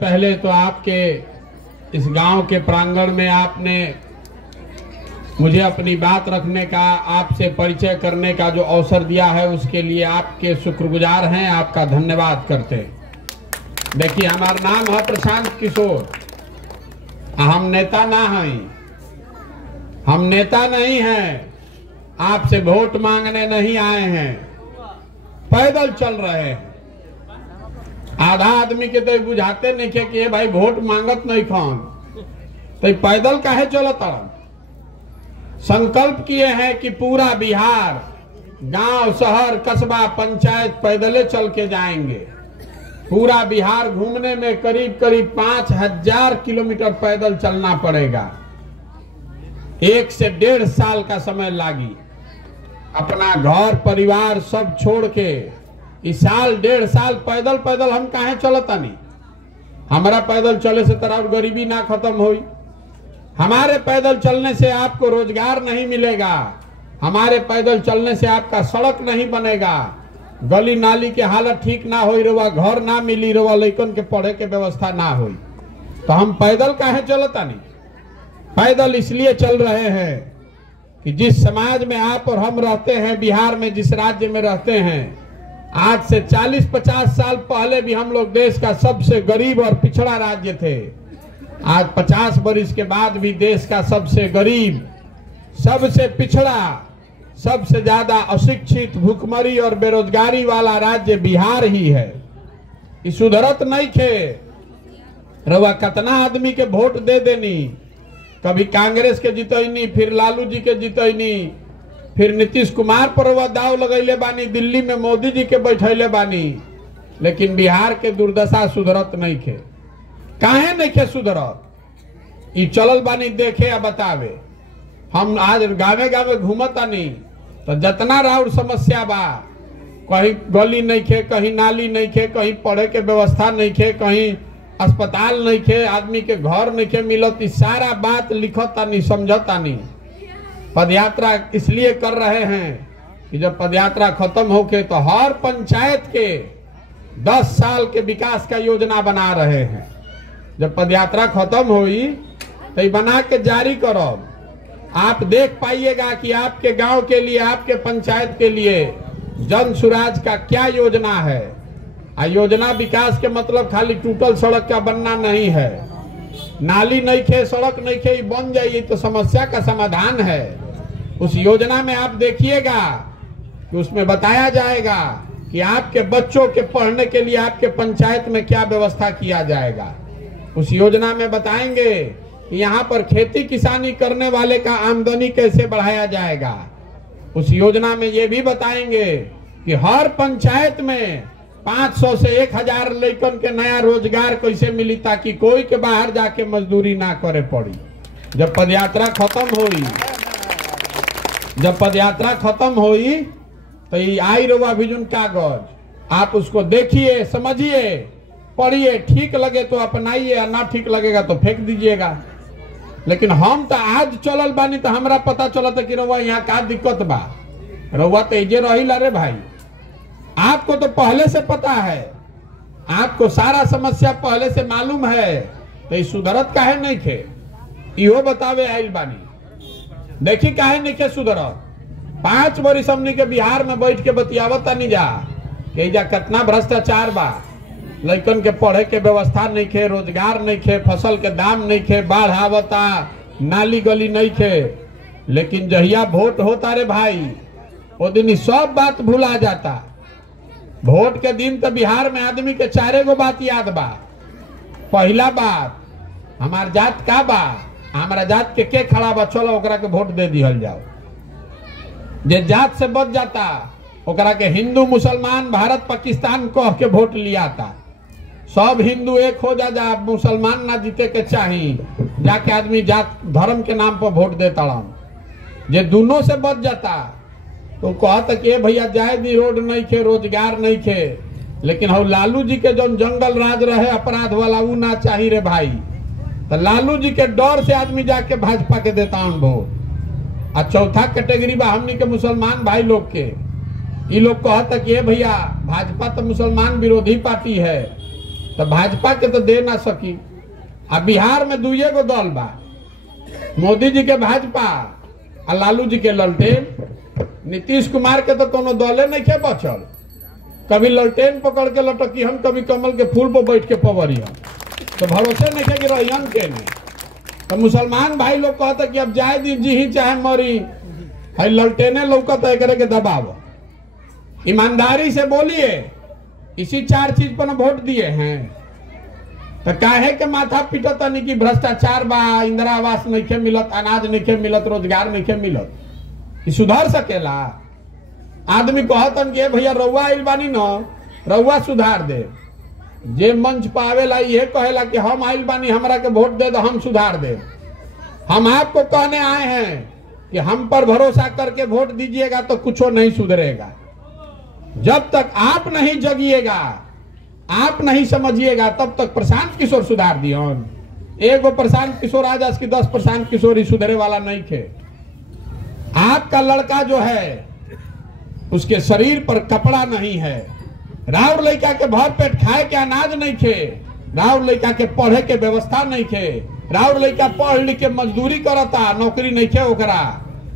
पहले तो आपके इस गांव के प्रांगण में आपने मुझे अपनी बात रखने का, आपसे परिचय करने का जो अवसर दिया है उसके लिए आपके शुक्रगुजार हैं, आपका धन्यवाद करते हैं। देखिए, हमारा नाम है प्रशांत किशोर। हम नेता ना हैं, हम नेता नहीं हैं, आपसे वोट मांगने नहीं आए हैं, पैदल चल रहे हैं। आधा आदमी के तो बुझाते नहीं थे कि भाई वोट मांगत नहीं खान, तो पैदल काहे चलता। संकल्प किए हैं कि पूरा बिहार, गांव, शहर, कस्बा, पंचायत पैदले चल के जाएंगे। पूरा बिहार घूमने में करीब करीब 5000 किलोमीटर पैदल चलना पड़ेगा। 1 से 1.5 साल का समय लागी। अपना घर परिवार सब छोड़ के इस साल 1.5 साल पैदल पैदल हम काहे चलता नहीं। हमारा पैदल चले से तरह गरीबी ना खत्म हुई। हमारे पैदल चलने से आपको रोजगार नहीं मिलेगा। हमारे पैदल चलने से आपका सड़क नहीं बनेगा, गली नाली के हालत ठीक ना हो रहा, घर ना मिली रहा, लइकन के पढ़े के व्यवस्था ना हो। तो हम पैदल काहे चलता नहीं। पैदल इसलिए चल रहे हैं कि जिस समाज में आप और हम रहते हैं, बिहार में जिस राज्य में रहते हैं, आज से 40-50 साल पहले भी हम लोग देश का सबसे गरीब और पिछड़ा राज्य थे। आज 50 वर्ष के बाद भी देश का सबसे गरीब, सबसे पिछड़ा, सबसे ज्यादा अशिक्षित, भूखमरी और बेरोजगारी वाला राज्य बिहार ही है। इस सुधरत नहीं थे। रवा कितना आदमी के वोट दे देनी, कभी कांग्रेस के जितैनी, फिर लालू जी के जितैनी, फिर नीतीश कुमार पर दाव लगैले बानी, दिल्ली में मोदी जी के बैठैले बानी, लेकिन बिहार के दुर्दशा सुधरत नहीं थे। काहे नहीं थे सुधरत। ई चलल बानी देखे या बतावे। हम आज गावे गावे घूमता नहीं, तो जितना राउर समस्या बा, कहीं गली नहीं खे, कहीं नाली नहीं खे, कहीं पढ़े के व्यवस्था नहीं खे, कहीं अस्पताल नहीं खे, आदमी के घर नहीं खे मिलत, सारा बात लिखता नहीं, समझता नहीं। पदयात्रा इसलिए कर रहे हैं कि जब पदयात्रा खत्म होके तो हर पंचायत के 10 साल के विकास का योजना बना रहे हैं। जब पदयात्रा खत्म हुई तो बना के जारी करो। आप देख पाइएगा कि आपके गांव के लिए, आपके पंचायत के लिए जन सुराज का क्या योजना है। योजना विकास के मतलब खाली टूटल सड़क का बनना नहीं है। नाली नहीं खे, सड़क नहीं खे, बन जाइए तो समस्या का समाधान है। उस योजना में आप देखिएगा कि उसमें बताया जाएगा कि आपके बच्चों के पढ़ने के लिए आपके पंचायत में क्या व्यवस्था किया जाएगा। उस योजना में बताएंगे कि यहाँ पर खेती किसानी करने वाले का आमदनी कैसे बढ़ाया जाएगा। उस योजना में ये भी बताएंगे कि हर पंचायत में 500 से 1000 लड़कन के नया रोजगार कैसे मिली, ताकि कोई के बाहर जाके मजदूरी ना करे पड़ी। जब पदयात्रा खत्म हुई तो ये आई रवा भिजुन कागज, आप उसको देखिए, समझिए, पढ़िए, ठीक लगे तो अपनाइए, ना ठीक लगेगा तो फेंक दीजिएगा। लेकिन हम तो आज चलल बानी तो हमरा पता चला था कि रवा यहाँ का दिक्कत बा। रवा तो एजे रही रे भाई, आपको तो पहले से पता है, आपको सारा समस्या पहले से मालूम है, तो इस सुधरत काहे नहीं थे, इहो बतावे आइल बानी। देखी काहे नहीं थे सुधरत। 5 वर्ष हमने के बिहार में बैठ के बतियावता नहीं जा कि जा कितना भ्रष्टाचार बा, लड़कन के पढ़े के व्यवस्था नहीं खे, रोजगार नहीं खे, फसल के दाम नहीं खे, बाढ़ आवता, नाली गली नहीं खे। लेकिन जहिया वोट होता रे भाई, वो दिन सब बात भुला जाता। वोट के दिन तो बिहार में आदमी के 4 गो बात याद बा। पहला बात, हमार जात का बा, हमारा जात के खड़ा बा, चलो ओकरा के वोट दे दिहल जाओ। जे जात से बच जाता ओकरा के हिंदू मुसलमान भारत पाकिस्तान कह के वोट लिया था। सब हिंदू एक हो जा मुसलमान ना जीते के चाहिए, जाके आदमी जात धर्म के नाम पर वोट देता। जे दोनों से बच जाता तो कहता कि भैया जाए दी, रोड नहीं खे, रोजगार नहीं खे। लेकिन हम लालू जी के जो जंगल राज रहे अपराध वाला, वो ना चाहिए रे भाई। तो लालू जी के डर से आदमी जाके भाजपा के देता हूं वोट। और चौथा कैटेगरी बा हमनी के मुसलमान भाई लोग के। ये लोग कहता कि भैया भाजपा तो मुसलमान विरोधी पार्टी है, तो भाजपा के तो दे ना सकी। अब बिहार में दुइये गो दल बा, मोदी जी के भाजपा और लालू जी के ललटेन। नीतीश कुमार के तो कोनो दले नहीं के बचल, कभी ललटेन पकड़ के लटकी हम, कभी कमल के फूल पर बैठ के पवरी हम, तो भरोसे नहीं कि रहियन के नहीं। तो मुसलमान भाई लोग कहते कि अब जाए दी जी ही चाहे मरी, है ललटेने लौकत है करे के दबाव। ईमानदारी से बोलिए, इसी 4 चीज पर वोट दिए हैं, तो काहे के माथा पीटत नहीं कि भ्रष्टाचार बा, इंदिरा आवास नहीं मिलत, अनाज नहीं मिलत, रोजगार नहीं मिलत। ये सुधर सकेला? आदमी कहतन कि भैया रउआ आइल बानी न, रउआ सुधार दे। जे मंच पावेला ये कहेला कि हम आइल बानी, हमरा के वोट दे दो, हम सुधार दे। हम आपको कहने आए हैं कि हम पर भरोसा करके वोट दीजिएगा तो कुछ नहीं सुधरेगा। जब तक आप नहीं जगिएगा, आप नहीं समझिएगा, तब तक प्रशांत किशोर सुधार दियन। एगो प्रशांत किशोर आज की 10 प्रशांत किशोर ही सुधरे वाला नहीं थे। आपका लड़का जो है उसके शरीर पर कपड़ा नहीं है, राउर लड़का के भर पेट खाए के अनाज नहीं थे, राउर लड़का के पढ़े के व्यवस्था नहीं थे, राउर लड़का पढ़ लिख के मजदूरी करता, नौकरी नहीं थे ओकरा,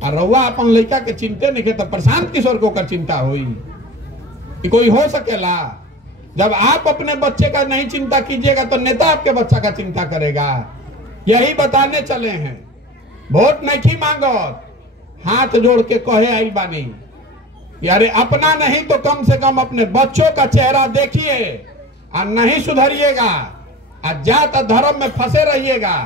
और रउआ अपन लड़का के चिंते नहीं थे, तो प्रशांत किशोर को ओकर चिंता हुई? कोई हो सकेला? जब आप अपने बच्चे का नहीं चिंता कीजिएगा तो नेता आपके बच्चा का चिंता करेगा। यही बताने चले हैं। वोट नहीं मांगो, हाथ जोड़ के कहे आई बानी, यारे अपना नहीं तो कम से कम अपने बच्चों का चेहरा देखिए, और नहीं सुधरिएगा और जात धर्म में फंसे रहिएगा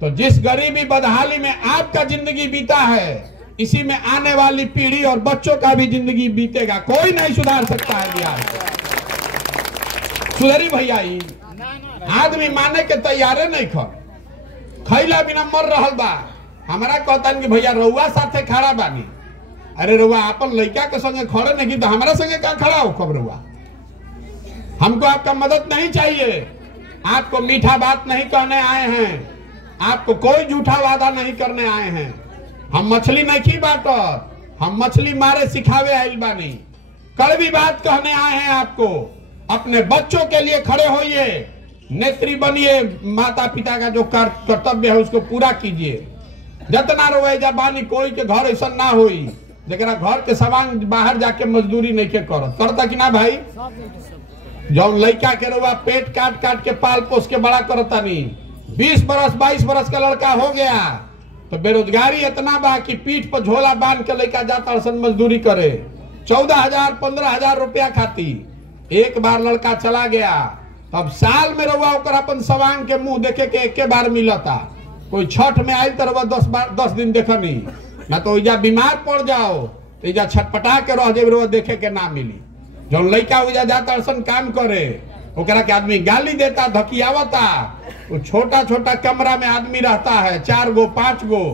तो जिस गरीबी बदहाली में आपका जिंदगी बीता है, इसी में आने वाली पीढ़ी और बच्चों का भी जिंदगी बीतेगा। कोई नहीं सुधार सकता है बिहार को। सुधरी भैया, आदमी माने के तैयारे नहीं खैला बिना मर रहल बा। हमारा कहता कि भैया रउआ साथे खड़ा बानी, अरे रउआ अपन लड़का के संगे खड़े नहीं तो हमारा संगे कहाँ खड़ा हो? खबर रउआ, हमको आपका मदद नहीं चाहिए। आपको मीठा बात नहीं कहने आए हैं, आपको कोई झूठा वादा नहीं करने आए हैं। हम मछली नहीं बाटत, हम मछली मारे सिखावे आइल बानी। कड़वी बात कहने आए हैं आपको। अपने बच्चों के लिए खड़े होइए, नेत्री बनिए, माता पिता का जो कर्तव्य है उसको पूरा कीजिए। जतना रोएजा बानी, कोई के घर ऐसा ना होई जरा घर के सवांग बाहर जाके मजदूरी नहीं के करता कि ना भाई? जौन लड़का के रुआ पेट काट काट के पाल पोस के बड़ा करता नहीं, 20 बरस 22 बरस का लड़का हो गया तो बेरोजगारी इतना बा कि पीठ पर झोला बांध के लड़का जाता मजदूरी करे 14,000 15,000 रुपया खाती। एक बार लड़का चला गया तब साल में रउआ ओकर अपन सवांग के मुंह देखे के एक बार मिलता। कोई छठ में आई तो रउआ 10 दिन देखनी, ना तो इजा बीमार पड़ जाओ तो इजा छटपटा के रह जाए, देखे के ना मिली। जो लड़का उजा जाता ऐसा काम करे ओकरा के आदमी गाली देता, धकियावता। वो छोटा छोटा कमरा में आदमी रहता है, 4 गो 5 गो,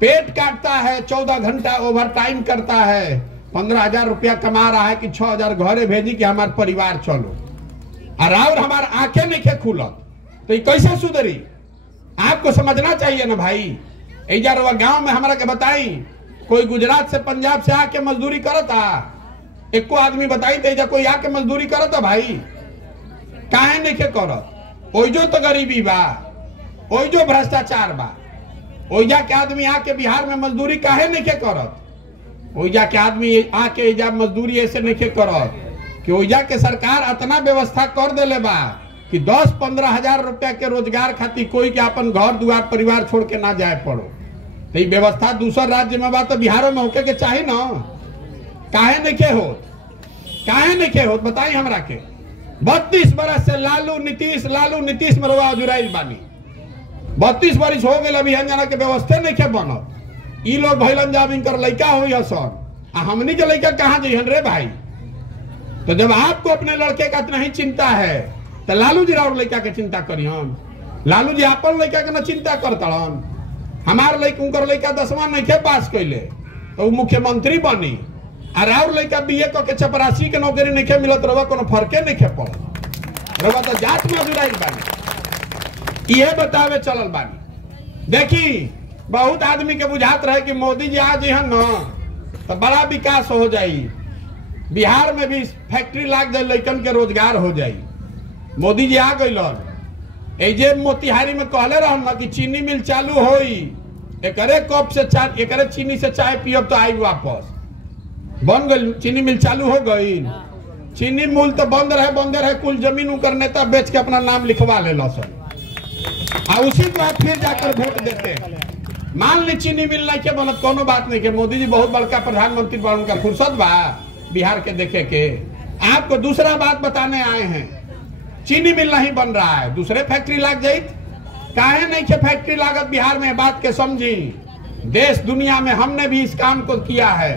पेट काटता है, 14 घंटा ओवर टाइम करता है, 15,000 रुपया कमा रहा है कि 6,000 घरे भेजी कि हमारे परिवार चलो, और हमारे आंखें नहीं खुलत तो ये कैसे सुधरी? आपको समझना चाहिए ना भाई। एजा गांव में हमारा के बताई, कोई गुजरात से पंजाब से आके मजदूरी करता? एको आदमी बताई तेजा कोई आके मजदूरी करता भाई? काहे नहीं के करत? ओइजो तो गरीबी बा, ओइजो भ्रष्टाचार बा। ओइजा के आदमी आके बिहार में मजदूरी काहे नहीं के करत? ओइजा के आदमी आके एजा मजदूरी ऐसे नहीं के करत कि ओइजा के सरकार इतना व्यवस्था कर देले बा कि 10-15 हजार रुपया के रोजगार खातिर कोई के अपन घर दुआर परिवार छोड़ के ना जाए पड़ो। तो ये व्यवस्था दूसर राज्य में बा तो बिहार में होके के चाहिए ना। काहे नहीं के होत? काहे नहीं के होत बताई हमरा के? 32 बरस से लालू नीतीश में रवा जुराइल बानी। 32 बरिस हो गए अभी हंजाना के व्यवस्था नहीं के बनत। ई लोग भैलन जामिन कर लड़का हो हसन, हमनी के लड़का कहाँ जइहन रे भाई? तो जब आपको अपने लड़के का नहीं चिंता है तो लालू जी और लड़का के चिंता करी हम? लालू जी अपन लड़का के ना चिंता करतन। हमार लड़का लड़का 10वां नहीं के पास कैले तो वो मुख्यमंत्री बनी, और और लड़का बीए के चपरासी के नौकरी नहीं के मिलत, रवा कोनो फर्के नहीं के पड़त। रवा तो जात में जुड़ाई बानी, ये बतावे चलल बानी। देखी बहुत आदमी के बुझात रहे कि मोदी जी आज यहाँ न तो बड़ा विकास हो जाई, बिहार में भी फैक्ट्री लाग जाए, लड़कन के रोजगार हो जाई। मोदी जी आ गई जे मोतिहारी में कहले रहन ना कि चीनी मिल चालू होई, एकरे कप से एकरे चीनी से चाय पियब तो आई वापस। बन गई चीनी मिल चालू हो गई। चीनी मिल तो बंद रहे कुल जमीन उनकर नेता बेच के अपना नाम लिखवा ले सन और उसी के बाद फिर जाकर वोट देते। मान ली चीनी मिल नहीं के बनत, कोनो बात नहीं के मोदी जी बहुत बड़का प्रधानमंत्री बा, उनका फुर्सत बा बिहार के देखे के। आपको दूसरा बात बताने आए हैं, चीनी मिल नहीं बन रहा है, दूसरे फैक्ट्री लग जाये। काहे नहीं के फैक्ट्री लागत बिहार में, बात के समझी। देश दुनिया में हमने भी इस काम को किया है।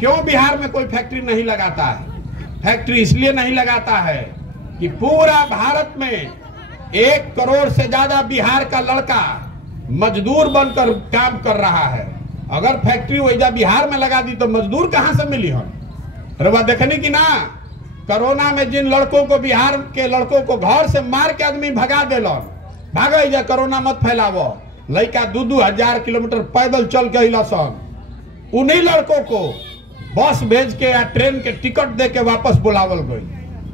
क्यों बिहार में कोई फैक्ट्री नहीं लगाता है? फैक्ट्री इसलिए नहीं लगाता है कि पूरा भारत में 1 करोड़ से ज्यादा बिहार का लड़का मजदूर बनकर काम कर रहा है। अगर फैक्ट्री वैजा बिहार में लगा दी तो मजदूर कहां से मिली हम? रवा देखनी कि ना, कोरोना में जिन लड़कों को, बिहार के लड़कों को घर से मार के आदमी भगा दिलन, भागे जा कोरोना मत फैलावो, लड़का 2-2 हजार किलोमीटर पैदल चल के अइलसन। उन्हीं लड़कों को बस भेज के या ट्रेन के टिकट दे के वापस बुलावल गई।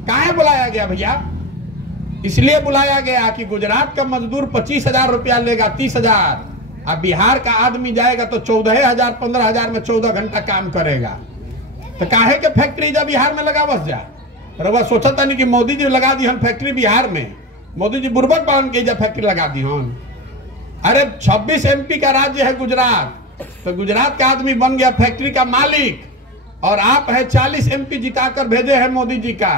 काहे बुलाया गया भैया? इसलिए बुलाया गया कि गुजरात का मजदूर 25,000 रुपया लेगा, 30,000, अब बिहार का आदमी जाएगा तो 14,000 15,000 में 14 घंटा काम करेगा। तो काहे के फैक्ट्री जब बिहार में लगा बस जा रवा सोचता नहीं कि मोदी जी लगा दी हम फैक्ट्री बिहार में। मोदी जी बुर्बक पालन के जब फैक्ट्री लगा दी हम। अरे 26 MP का राज्य है गुजरात, तो गुजरात का आदमी बन गया फैक्ट्री का मालिक, और आप है 40 MP जिताकर भेजे हैं मोदी जी का,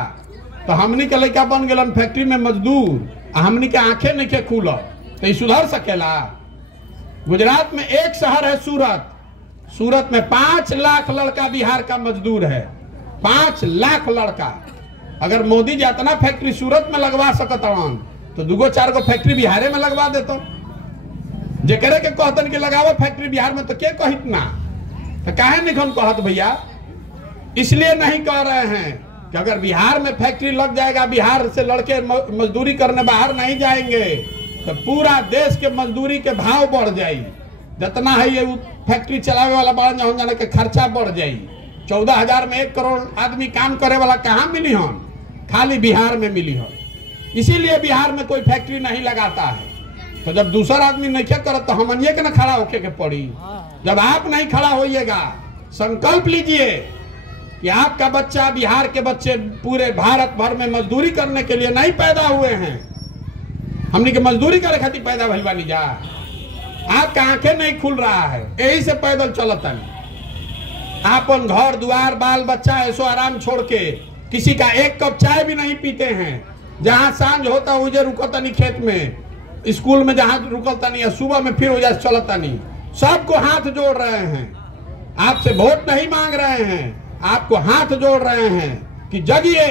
तो हमनी के लड़का बन गए फैक्ट्री में मजदूर। हमनी के आंखें नहीं के खुल तो ये सुधर सकेला? गुजरात में एक शहर है सूरत, सूरत में 5 लाख लड़का बिहार का मजदूर है। 5 लाख लड़का। अगर मोदी जी इतना फैक्ट्री सूरत में लगवा सकता तो 2-4 गो फैक्ट्री बिहार में लगवा देता। जेकरे के कहतन के लगावा फैक्ट्री बिहार में तो के कहित ना, तो काहे नहीं कहत भैया? इसलिए नहीं कह रहे हैं कि अगर बिहार में फैक्ट्री लग जाएगा, बिहार से लड़के मजदूरी करने बाहर नहीं जाएंगे तो पूरा देश के मजदूरी के भाव बढ़ जाये। जितना है ये फैक्ट्री चलावे वाला बढ़ जाने के खर्चा बढ़ जाये। 14,000 में 1 करोड़ आदमी काम करे वाला कहाँ मिली हन? खाली बिहार में मिली हन। इसीलिए बिहार में कोई फैक्ट्री नहीं लगाता है। तो जब दूसरा आदमी नहीं क्या करत तो हमनिए के ना खड़ा होके के पड़ी। जब आप नहीं खड़ा होइएगा, संकल्प लीजिए कि आपका बच्चा, बिहार के बच्चे पूरे भारत भर में मजदूरी करने के लिए नहीं पैदा हुए हैं। हमने के मजदूरी करे खातिर पैदा भइल बानी जा। आपका आंखें नहीं खुल रहा है, यही से पैदल चलता नहीं। आपन घर द्वार बाल बच्चा ऐसो आराम छोड़ के किसी का 1 कप चाय भी नहीं पीते हैं। जहां सांझ होता उजे रुकता नहीं, खेत में, स्कूल में जहां रुकता नहीं, सुबह में फिर वजह चलता नहीं। सबको हाथ जोड़ रहे हैं, आपसे वोट नहीं मांग रहे हैं, आपको हाथ जोड़ रहे हैं कि जगिए,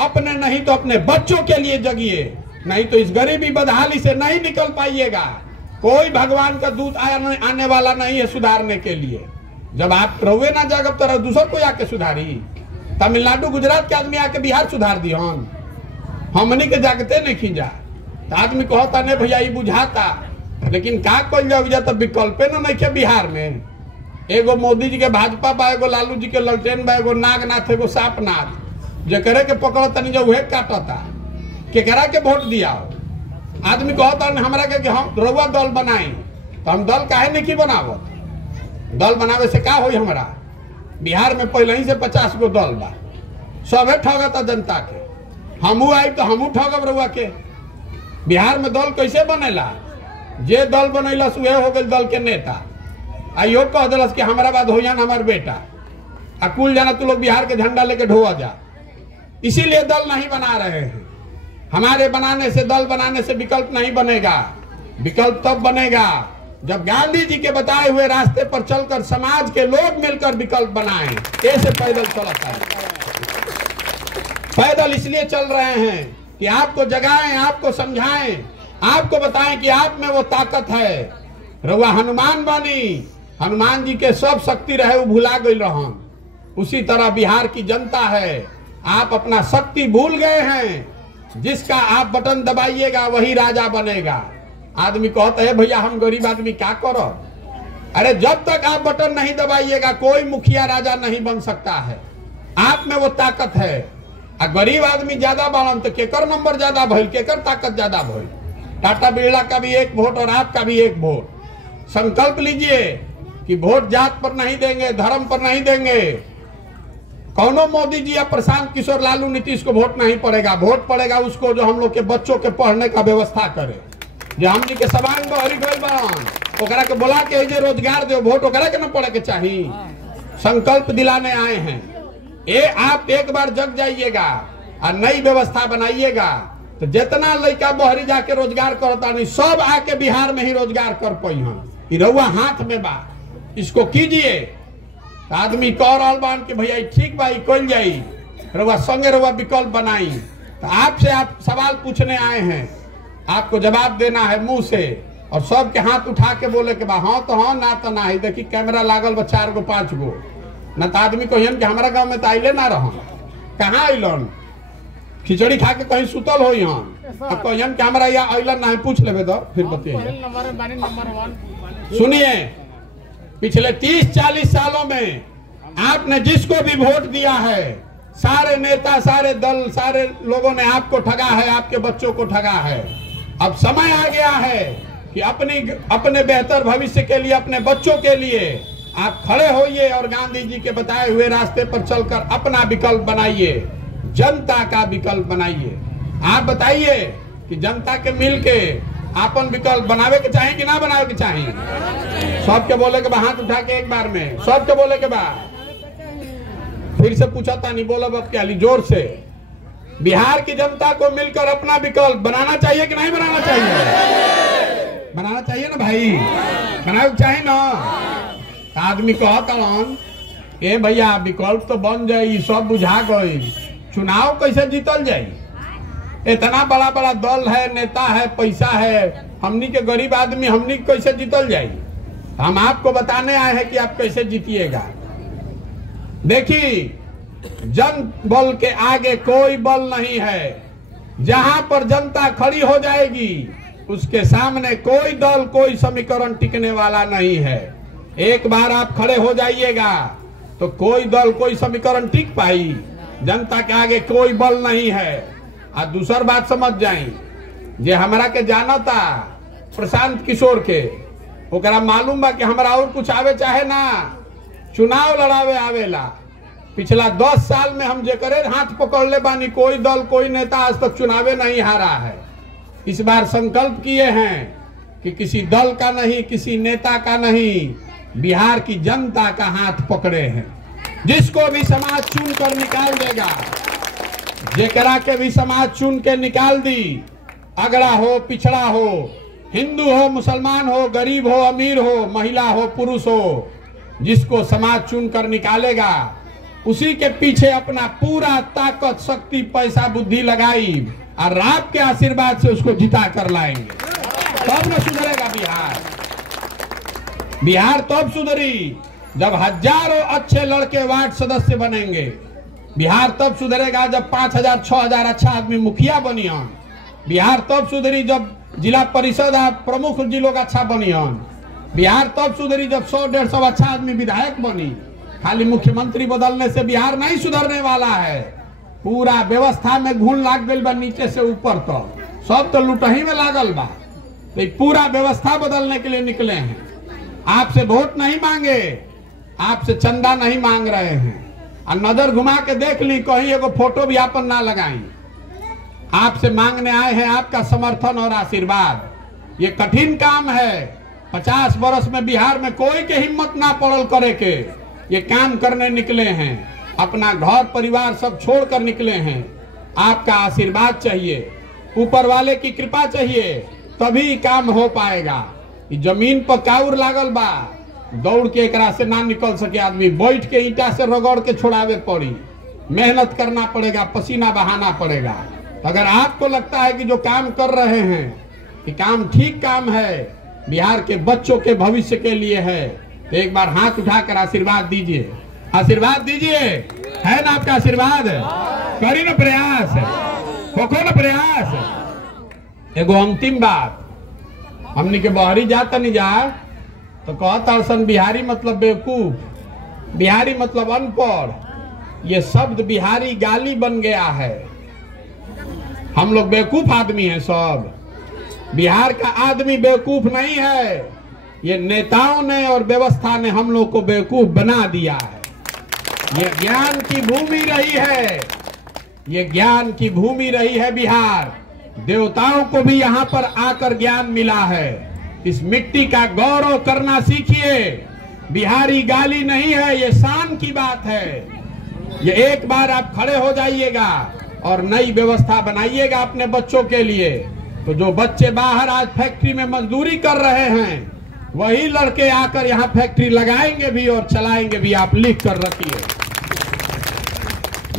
अपने नहीं तो अपने बच्चों के लिए जगिए, नहीं तो इस गरीबी बदहाली से नहीं निकल पाइएगा। कोई भगवान का दूत आने वाला नहीं है सुधारने के लिए। जब आप रहुए ना जागब तो दूसरा कोई आके सुधारी? तमिलनाडु गुजरात के आदमी आके बिहार सुधार दी हम? हमनी के जागते नहीं खींचा। तो आदमी कहता नहीं भैया ये बुझाता, लेकिन का कल जाओ तो विकल्पे ना नहीं के बिहार में। एगो मोदी जी के भाजपा बा, एगो लालू जी के ललटेन बा, एगो नागनाथ, एगो सापनाथ, जेकरे के पकड़ तनी जो उहे काटता। केकरा के वोट दिया? आदमी कहता हमरा के हम रउआ दल बनाई, तो हम दल काहे नहीं की बनावत? दल बनावे से का होई? हमरा बिहार में पहले ही से 50 गो दल बा, सबे ठगता जनता के। हमू आई तो हमू ठगब रउआ के। बिहार में दल कैसे बनेला? जे दल बनैलस उहे हो गए दल के नेता। आइयो कह दिलस कि हमारा बाद हो जान हमार बेटा, आ कुल जाना तू लोग बिहार के झंडा लेके ढोआ जा। इसीलिए दल नहीं बना रहे हैं। हमारे बनाने से, दल बनाने से विकल्प नहीं बनेगा। विकल्प तब बनेगा जब गांधी जी के बताए हुए रास्ते पर चलकर समाज के लोग मिलकर विकल्प बनाएं। ऐसे पैदल चलता है। पैदल इसलिए चल रहे हैं कि आपको जगाएं, आपको समझाएं, आपको बताएं कि आप में वो ताकत है। रउआ हनुमान बनी, हनुमान जी के सब शक्ति रहे वो भुला गई रहन। उसी तरह बिहार की जनता है, आप अपना शक्ति भूल गए हैं। जिसका आप बटन दबाइएगा वही राजा बनेगा। आदमी कहता है भैया हम गरीब आदमी क्या करो? अरे जब तक आप बटन नहीं दबाइएगा कोई मुखिया राजा नहीं बन सकता है। आप में वो ताकत है। आ गरीब आदमी ज्यादा बाड़न तो केकर नंबर ज्यादा भइल, केकर ताकत ज्यादा भइल। टाटा बिरला का भी 1 वोट और आपका भी 1 वोट। संकल्प लीजिए कि वोट जात पर नहीं देंगे, धर्म पर नहीं देंगे। कौनो मोदी जी या प्रशांत किशोर लालू नीतीश को वोट नहीं पड़ेगा। वोट पड़ेगा उसको जो हम लोग के बच्चों के पढ़ने का व्यवस्था करे, जो हम जी के सवांग बहरी गइल बाड़न ओकरा के बोला के जे रोजगार दो, वोट ओकरा के न पड़े के चाहिए। संकल्प दिलाने आए हैं। आप एक बार जग जाइएगा और नई व्यवस्था बनाइएगा तो जितना लड़का बहरी जाके रोजगार करता नहीं सब आके बिहार में ही रोजगार कर पाई। रउआ हाथ में बा, इसको कीजिए। आदमी कह रहा बान कि भैया ठीक बा कल जाई, रउआ संगे रउआ विकल्प बनाई। तो आपसे आप सवाल पूछने आए हैं, आपको जवाब देना है मुंह से और सबके हाथ उठा के बोले के बा हाँ तो हाँ, ना तो ना ही। देखी कैमरा लागल बा 4 गो 5 गो, न तो आदमी कहियन कि हमारा गांव में तो आइले ना रह, कहाँ अलन, खिचड़ी खा के कहीं सुतल हो यहाँ कहियन कि हमारा यहाँ अलन ना, पूछ लेबे तो फिर बताइए। सुनिए, पिछले 30-40 सालों में आपने जिसको भी वोट दिया है, सारे नेता, सारे दल, सारे लोगों ने आपको ठगा है, आपके बच्चों को ठगा है। अब समय आ गया है कि अपने बेहतर भविष्य के लिए, अपने बच्चों के लिए आप खड़े होइए और गांधी जी के बताए हुए रास्ते पर चलकर अपना विकल्प बनाइए, जनता का विकल्प बनाइए। आप बताइए कि जनता के मिल के अपन विकल्प बनावे के चाहिए कि ना बनावे के चाहिए? सबके बोले के बाद हाथ उठा के एक बार में, सबके बोले के बाद फिर से पूछा था नहीं बोला अब क्या ली जोर से। बिहार की जनता को मिलकर अपना विकल्प बनाना चाहिए कि नहीं बनाना चाहिए? बनाना चाहिए ना भाई, बनाना चाहिए ना। आदमी कहता ए भैया विकल्प तो बन जाये, सब बुझा गई, चुनाव कैसे जीतल जाये? इतना बड़ा बड़ा दल है, नेता है, पैसा है, हमनी के गरीब आदमी हमनी कैसे जीतल जाये? हम आपको बताने आए हैं कि आप कैसे जीतिएगा। देखिए, जन बल के आगे कोई बल नहीं है। जहां पर जनता खड़ी हो जाएगी उसके सामने कोई दल, कोई समीकरण टिकने वाला नहीं है। एक बार आप खड़े हो जाइएगा तो कोई दल, कोई समीकरण टिक पाई। जनता के आगे कोई बल नहीं है। और दूसर बात समझ जाए, जे हमरा के जाना था प्रशांत किशोर के, ओकरा मालूम बा कि हमरा और कुछ आवे चाहे ना, चुनाव लड़ावे आवेला। पिछला 10 साल में हम जेकरे हाथ पकड़ ले बानी, कोई दल, कोई नेता आज तक चुनावे नहीं हारा है। इस बार संकल्प किए हैं कि किसी दल का नहीं, किसी नेता का नहीं, बिहार की जनता का हाथ पकड़े हैं। जिसको भी समाज चुन कर निकाल देगा, जेकरा के भी समाज चुन के निकाल दी, अगड़ा हो, पिछड़ा हो, हिंदू हो, मुसलमान हो, गरीब हो, अमीर हो, महिला हो, पुरुष हो, जिसको समाज चुन कर निकालेगा उसी के पीछे अपना पूरा ताकत, शक्ति, पैसा, बुद्धि लगाई और आपके आशीर्वाद से उसको जिता कर लाएंगे। तब न सुधरेगा बिहार। बिहार तब सुधरी जब हजारों अच्छे लड़के वार्ड सदस्य बनेंगे। बिहार तब सुधरेगा जब 5000, 6000 अच्छा आदमी मुखिया बनियन। बिहार तब सुधरी जब जिला परिषद प्रमुख जिलों का अच्छा बनियन। बिहार तब सुधरी जब 100-150 अच्छा आदमी विधायक बनी। खाली मुख्यमंत्री बदलने से बिहार नहीं सुधरने वाला है। पूरा व्यवस्था में घून लाग गई बा, नीचे से ऊपर तक सब तो लुटही में लागल बा। तो पूरा व्यवस्था बदलने के लिए निकले हैं। आपसे वोट नहीं मांगे, आपसे चंदा नहीं मांग रहे हैं। और नजर घुमा के देख ली, कहीं एगो फोटो भी आपन ना लगाई। आपसे मांगने आए हैं आपका समर्थन और आशीर्वाद। ये कठिन काम है। 50 वर्ष में बिहार में कोई के हिम्मत ना पड़ल करे के ये काम करने निकले हैं। अपना घर परिवार सब छोड़कर निकले हैं। आपका आशीर्वाद चाहिए, ऊपर वाले की कृपा चाहिए, तभी काम हो पाएगा। जमीन पर काउर लागल बा, दौड़ के एकरा से ना निकल सके आदमी, बैठ के ईंटा से रगड़ के छोड़ावे पड़ी। मेहनत करना पड़ेगा, पसीना बहाना पड़ेगा। अगर आपको लगता है कि जो काम कर रहे हैं कि काम ठीक काम है, बिहार के बच्चों के भविष्य के लिए है, तो एक बार हाथ उठाकर आशीर्वाद दीजिए। आशीर्वाद दीजिए, है ना आपका आशीर्वाद? करी ना प्रयास, होखो ना प्रयास। एगो अंतिम बात, हमनी के बहरी जाता नहीं जा तो कहता सन बिहारी मतलब बेवकूफ, बिहारी मतलब अनपढ़, ये शब्द बिहारी गाली बन गया है। हम लोग बेवकूफ आदमी हैं सब। बिहार का आदमी बेवकूफ नहीं है, ये नेताओं ने और व्यवस्था ने हम लोग को बेवकूफ बना दिया है। ये ज्ञान की भूमि रही है, ये ज्ञान की भूमि रही है बिहार। देवताओं को भी यहाँ पर आकर ज्ञान मिला है। इस मिट्टी का गौरव करना सीखिए। बिहारी गाली नहीं है, ये शान की बात है। ये एक बार आप खड़े हो जाइएगा और नई व्यवस्था बनाइएगा अपने बच्चों के लिए, तो जो बच्चे बाहर आज फैक्ट्री में मजदूरी कर रहे हैं, वही लड़के आकर यहाँ फैक्ट्री लगाएंगे भी और चलाएंगे भी। आप लिख कर रखिए।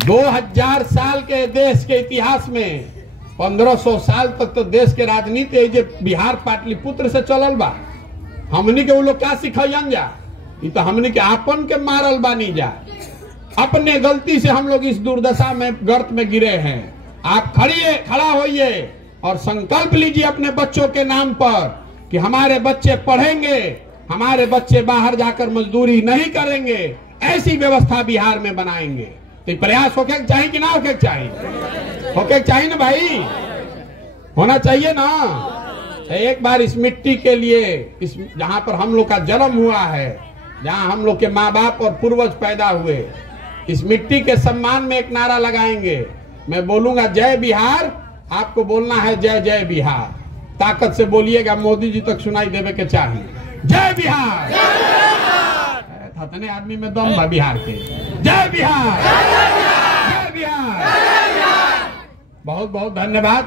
2000 साल के देश के इतिहास में 1500 साल तक तो देश के राजनीति जे बिहार पाटलिपुत्र से चलल बा। हमनी के वो लोग क्या सिखाइन जा, ये तो हमनी के आपन के मारल बानी जा। अपने गलती से हम लोग इस दुर्दशा में, गर्त में गिरे हैं। आप खड़ा होइए और संकल्प लीजिए अपने बच्चों के नाम पर कि हमारे बच्चे पढ़ेंगे, हमारे बच्चे बाहर जाकर मजदूरी नहीं करेंगे। ऐसी व्यवस्था बिहार में बनाएंगे। तो प्रयास होके चाहिए कि ना होके चाहिए? होके चाहिए ना भाई, होना चाहिए ना। एक बार इस मिट्टी के लिए, इस जहां पर हम लोग का जन्म हुआ है, जहां हम लोग के माँ बाप और पूर्वज पैदा हुए, इस मिट्टी के सम्मान में एक नारा लगाएंगे। मैं बोलूंगा जय बिहार, आपको बोलना है जय जय बिहार। ताकत से बोलिएगा, मोदी जी तक सुनाई देवे के चाहिए। जय बिहार। इतने आदमी में दम बा बिहार के। जय बिहार, जय बिहार। बहुत बहुत धन्यवाद।